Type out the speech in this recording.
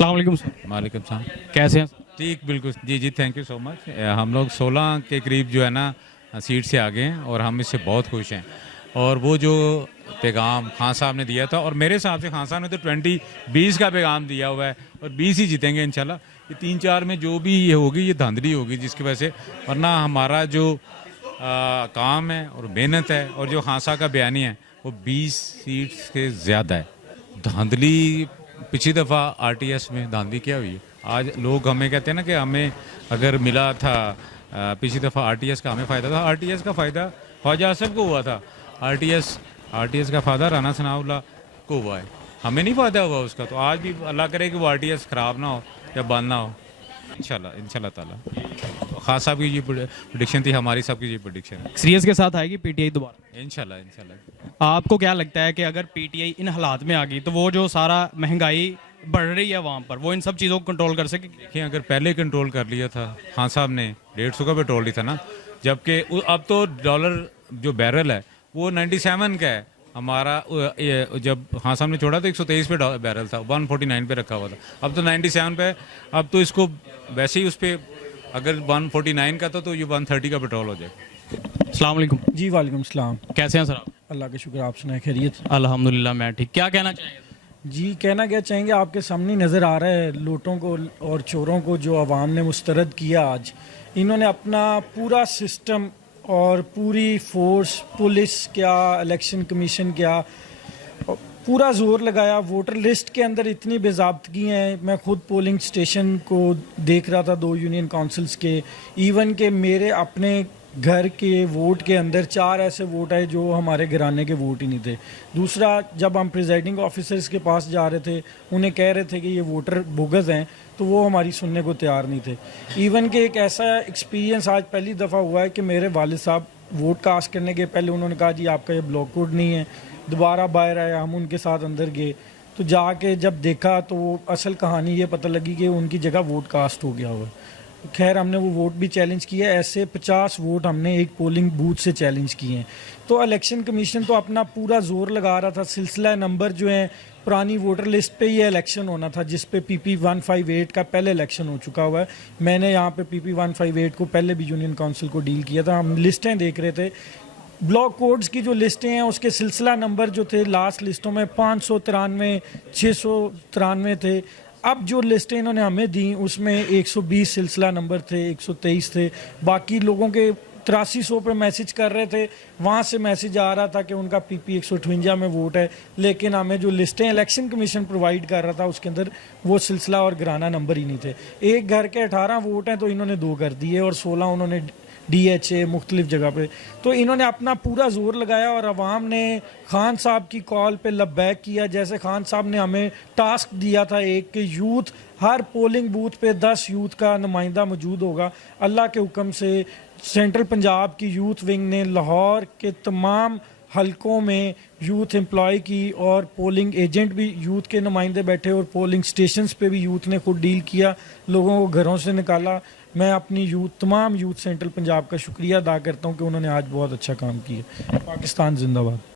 अस्सलाम वालेकुम सर, वालेकुम सलाम। कैसे हैं सर? ठीक, बिल्कुल जी जी, थैंक यू सो मच। हम लोग 16 के करीब जो है ना सीट से आगे हैं और हम इससे बहुत खुश हैं। और वो जो पैगाम खान साहब ने दिया था, और मेरे हिसाब से खान साहब ने तो 20-20 का पैगाम दिया हुआ है और 20 ही जीतेंगे इंशाल्लाह। ये 3-4 में जो भी ये होगी ये धांधली होगी जिसकी वजह से, वरना हमारा जो काम है और मेहनत है और जो खान साहब का बयानी है वो 20 सीट से ज़्यादा है। धांधली पिछली दफ़ा आरटीएस में धांधली क्या हुई है? आज लोग हमें कहते हैं ना कि हमें अगर मिला था पिछली दफ़ा आरटीएस का हमें फ़ायदा था। आरटीएस का फ़ायदा ख्वाजा आसिफ को हुआ था। आरटीएस का फ़ायदा राना सनाउल्लाह को हुआ है, हमें नहीं फ़ायदा हुआ उसका। तो आज भी अल्लाह करे कि वो आरटीएस ख़राब ना हो या बंद ना हो, इंशाल्लाह ताला। खास साहब की ये प्रेडिक्शन थी, हमारी सबकी ये प्रेडिक्शन है। सीरीज के साथ आएगी पीटीआई दोबारा? इंशाल्लाह। आपको क्या लगता है कि अगर पीटीआई इन हालात में आ गई तो वो जो सारा महंगाई बढ़ रही है वहाँ पर, वो इन सब चीज़ों को कंट्रोल कर सकेगी? देखिए, अगर पहले कंट्रोल कर लिया था खान साहब ने, 150 का पेट्रोल ही था ना, जबकि अब तो डॉलर जो बैरल है वो 97 का है। हमारा जब खान साहब ने छोड़ा तो 123 पे बैरल था, 149 पे रखा हुआ था, अब तो 97 पे है। अब तो इसको वैसे ही उस पर अगर 149 का था तो ये 130 का पेट्रोल हो जाएगा। अस्सलाम वालेकुम जी वालेकुम सलाम। कैसे हैं सर आप? अल्लाह का शुक्र, आप सुनाए खैरियत? अल्हम्दुलिल्लाह मैं ठीक। क्या कहना चाहेंगे? जी कहना क्या चाहेंगे, आपके सामने नज़र आ रहा है लूटों को और चोरों को जो आवाम ने मुस्तरद किया। आज इन्होंने अपना पूरा सिस्टम और पूरी फोर्स, पुलिस क्या, इलेक्शन कमीशन क्या, पूरा जोर लगाया। वोटर लिस्ट के अंदर इतनी बेज़ाब्तगी हैं। मैं खुद पोलिंग स्टेशन को देख रहा था, 2 यूनियन काउंसिल्स के। इवन के मेरे अपने घर के वोट के अंदर 4 ऐसे वोट आए जो हमारे घराने के वोट ही नहीं थे। दूसरा, जब हम प्रिजाइडिंग ऑफिसर्स के पास जा रहे थे, उन्हें कह रहे थे कि ये वोटर बोगस हैं, तो वो हमारी सुनने को तैयार नहीं थे। इवन के एक ऐसा एक्सपीरियंस आज पहली दफ़ा हुआ है कि मेरे वालिद साहब वोट कास्ट करने के पहले उन्होंने कहा जी आपका ये ब्लॉक कोड नहीं है। दोबारा बाहर आया, हम उनके साथ अंदर गए तो जाके जब देखा तो असल कहानी ये पता लगी कि उनकी जगह वोट कास्ट हो गया हुआ है। खैर, हमने वो वोट भी चैलेंज किया। ऐसे 50 वोट हमने एक पोलिंग बूथ से चैलेंज किए हैं। तो इलेक्शन कमीशन तो अपना पूरा जोर लगा रहा था। सिलसिला नंबर जो है, पुरानी वोटर लिस्ट पे ये इलेक्शन होना था जिस पे PP 158 का पहले इलेक्शन हो चुका हुआ है। मैंने यहाँ पे PP 158 को पहले भी यूनियन काउंसिल को डील किया था। हम लिस्टें देख रहे थे, ब्लॉक कोड्स की जो लिस्टें हैं उसके सिलसिला नंबर जो थे लास्ट लिस्टों में 593, 693 थे। अब जो लिस्टें इन्होंने हमें दी उसमें 120 सिलसिला नंबर थे, 123 थे। बाकी लोगों के 8300 पे मैसेज कर रहे थे, वहाँ से मैसेज आ रहा था कि उनका PP 158 में वोट है, लेकिन हमें जो लिस्टें इलेक्शन कमीशन प्रोवाइड कर रहा था उसके अंदर वो सिलसिला और घराना नंबर ही नहीं थे। एक घर के 18 वोट हैं तो इन्होंने 2 कर दिए और 16 उन्होंने DHA मुख्तलिफ जगह पे। तो इन्होंने अपना पूरा जोर लगाया और अवाम ने खान साहब की कॉल पे लब्बैक किया। जैसे खान साहब ने हमें टास्क दिया था एक कि यूथ, हर पोलिंग बूथ पे 10 यूथ का नुमाइंदा मौजूद होगा। अल्लाह के हुक्म से सेंट्रल पंजाब की यूथ विंग ने लाहौर के तमाम हलकों में यूथ एम्प्लॉय की और पोलिंग एजेंट भी यूथ के नुमाइंदे बैठे और पोलिंग स्टेशंस पे भी यूथ ने खुद डील किया, लोगों को घरों से निकाला। मैं अपनी तमाम यूथ सेंट्रल पंजाब का शुक्रिया अदा करता हूँ कि उन्होंने आज बहुत अच्छा काम किया। पाकिस्तान जिंदाबाद।